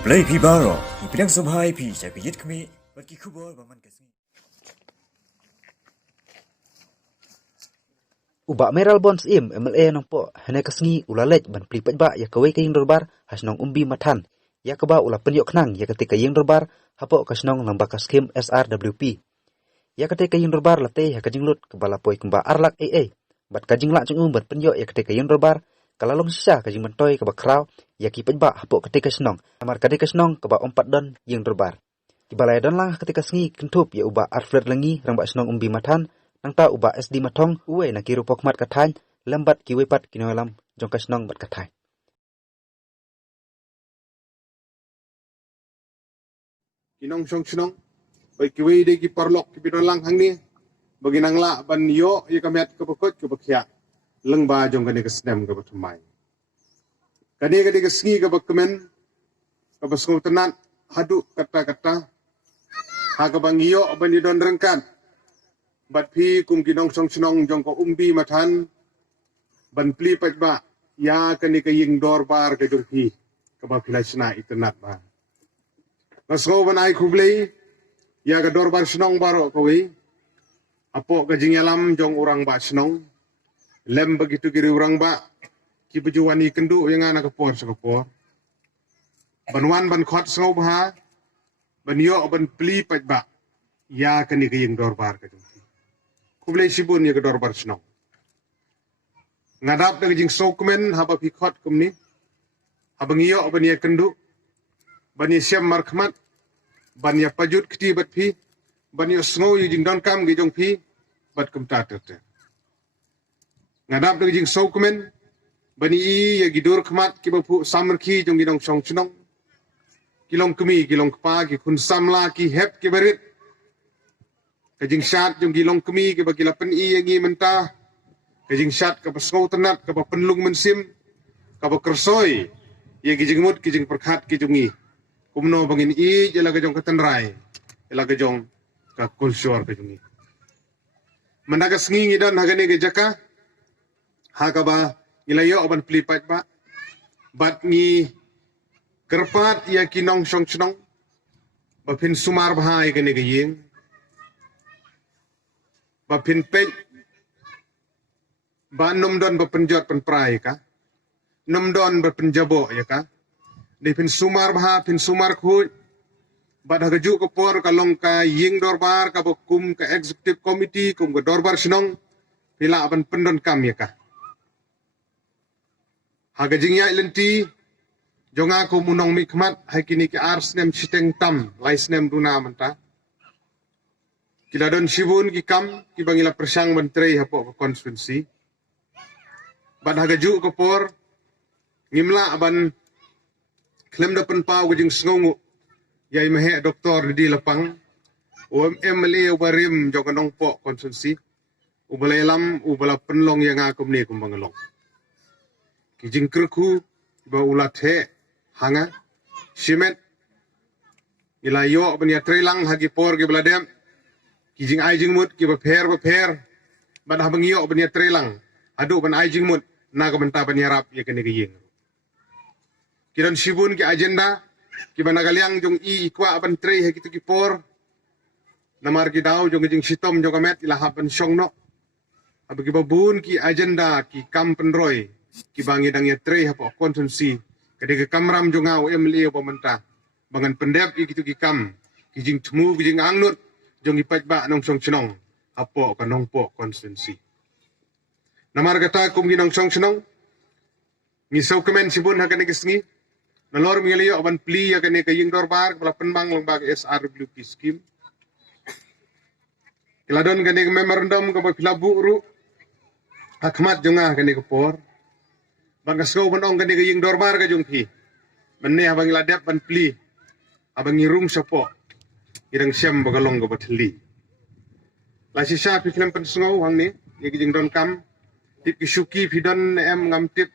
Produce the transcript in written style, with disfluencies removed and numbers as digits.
Play Pibaro, Ipidang Subhai Pi, Shapiyit Kami, but Kikubo, Baman Kasmi. Ubak Meral Bonds MLA nong po hene kasngi ulalej ban plipat ba ya kawai kaying dorbar hasnong umbi matan ya kaba ula penyok knang ya ketika yung dorbar hapo kasnong nang bakas skim SRWP ya ketika yung dorbar late ya kajinglut kebala poi kemba arlak AA bat kajing lak chung bat penyok ya ketika yung dorbar kalalong sisa kajing mentoy keba kraw ya kipat ba hapo ketika senong amar ketika senong keba 4 don yung dorbar kibalay don lang ketika sngi kentup ya ubak arflet lengi rang ba senong umbi matan nang ta uba SD matong uwe na kiru pokmat katany lambat kiwe pat kinolam jong kasnong bat katany kinong song sinong bai kiwe de ki parlok ki bidolang hang ni bagi nang la ban yo ye kamet ke pokot ke bakhya leng ba jong kane kesnem ke batumai kane kane kesngi ke bakmen ke basung tenan hadu kata-kata ha ke bang yo ban di don rengkan bat phi kum kinong song sinong jong ko umbi mathan ban pli pat ba ya kane ke ying dor bar ke jong phi ke ba philasna itnat ba Nasgo banai kublei ya ke dor bar sinong baro kowe apo ke jingyalam jong orang ba sinong lem begitu kiri orang ba ki bejuani kendu yang ana ke por sekopor banwan ban khot sngau ba ban yo ban pli pat ba ya kane ke ying dor bar ke jong kublei sibun ya ke dor bar sinong ngadap de jing sokmen haba pi khot kumni habang yo ban ya kendu ban ya siam markhmat ban ya pajut kti bat phi ban ya sngau yu jing don kam gi jong phi bat kum ta te ngadap de jing sokmen ban i ya gidur khmat ki bapu samrkhi jong gi dong song chnong kilong kmi kilong kpa ki khun samla ki hep ki berit kajing shat jong gilong kmi ke bagi lapen i yang i mentah kajing shat ke pasngau tenat ke penlung mensim ke kersoi ye kijing mut kijing perkhat kijungi kumno bangin i jela ke jong ketenrai jela ke jong ka kulsor ke jungi mendaga sngi ngidan hagane ke jaka hakaba ilayo oban plipat ba bat ngi kerpat ya kinong song chnong bapin sumar bahai ke ne ke yeng bapin pe ba nom don bapenjot penprai ka nom don bapenjabo ya ka di pin sumar bah pin sumar khu bad hagaju ko por kalong ka ying dorbar ka bokum ka executive committee kum ka dorbar sinong pila aban pendon kam ya ka hagajing ya lenti jonga ko munong mikmat hakini ki ars nem siteng tam lais nem duna manta kiladon sibun ki kam ki bangila persang menteri hapo ko konstituensi bad hagaju ko por ngimla aban klem da penpau gajing sngongu yai mehe doktor di lapang MLA ubarim joganong po konstituensi ubalelam ubala penlong yang akum ni kumbangalong kijing kerku ba ulat he hanga simet ilayo bania trelang hagi por ge bladem kijing aijing mut ki ba pher ban habang yo bania trelang adu ban aijing mut na ka banta ban yarap ye kene ge yeng kiran sibun ki agenda ki banagaliang jong i ikwa ban tre he kitu ki por namar ki daw jong jing sitom jong amet ilaha ban songno abagi babun ki agenda ki kampen roy ki bangi dang ye tre ha po konsensi kade ke kamram jong au MLA pementa bangan pendep ki kitu ki kam ki jing tmu ki jing angnut jong ipat ba nong song chnong apo ka nong po konsensi namar kata kum gi nong song chnong ngi sau kemen sibun ha kane kesngi nalor mingaliyo aban pli ya kane kaying dorbar bala penbang lombag SRWP scheme kiladon kane memorandum ka pilabu ru hakmat jonga kane ke por bangasgo banong kane kaying dorbar ka jong phi menne abang ladap ban pli abang ngirung sapo irang siam bagalong ka bathli la sisa pi klem pensngau hang ni ye kijing don kam tip ki suki pidon em ngam tip